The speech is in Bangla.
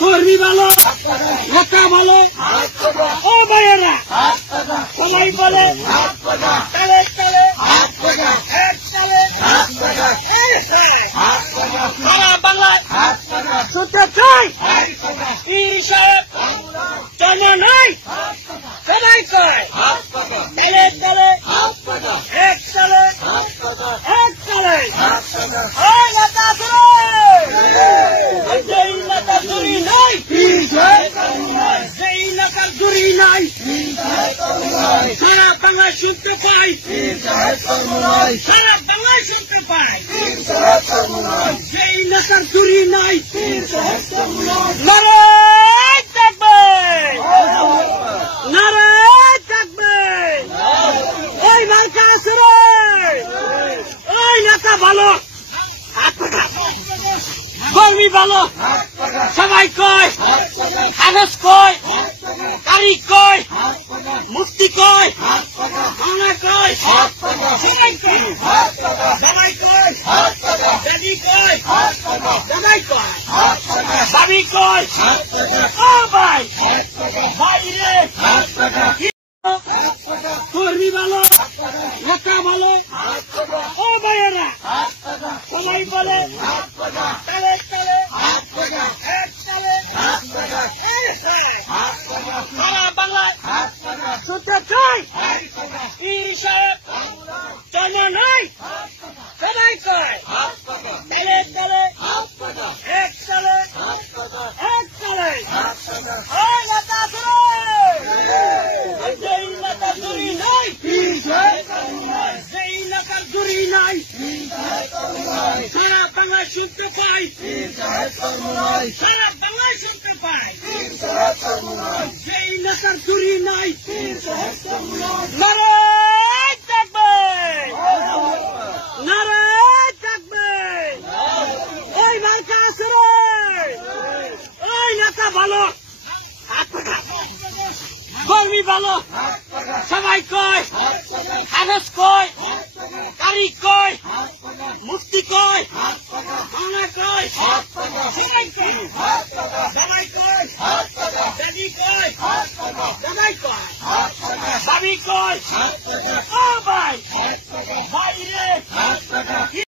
কর্মী ভালো, নেতা ভালো, ও ভাইয়েরা সবাই বলে তালে তালে এক তালে সারা বাংলায় শুনতে চাই পীর সাহেব জানা নাই সবাই কয় তালে তালে এক তালে এক তালে ওই নেতা যেই নেতা জুড়ি নাই যেই নেতার জুড়ি নাই সারা বাংলায় শুনতে পাই সারা বাংলায় শুনতে পাই যেই নেতার জুড়ি নাই নারায় থাকবে নারায় থাকবে ওই মার্কা আছে রে ওই নেতা ভালো কর্মী ভালো সবাই কয় কাগজ কয় তারিখ কয় মুক্তি কয় মানা কয় সবাই কয় সবাই কয় দাবি কয় সবাই কয় দাবি কয় ও ভাই বাইরে কর্মী ভালো নেতা ভালো ও ভাইয়েরা সবাই বলে তালে তালে এক তালে সারা বাংলায় শুনতে চাই পীর সাহেব জানা নাই সবাই কয় তালে তালে এক তালে এক তালে ওই নেতা যেই নেতা জুড়ি নাই যেই নেতার জুড়ি নাই সারা বাংলায় শুনতে পাই সারা বাংলায় শুনতে পাই যেই নেতার জুড়ি নাই নারায় থাকবে নারায় থাকবে ওই মার্কা আছে রে ওই নেতা ভালো কর্মী ভালো সবাই কয় কাগজ কয় তারিখ কয় মুক্তি কয় মানা কয় সবাই কয় সবাই কয় দাবি কয় সবাই কয় দাবি কয়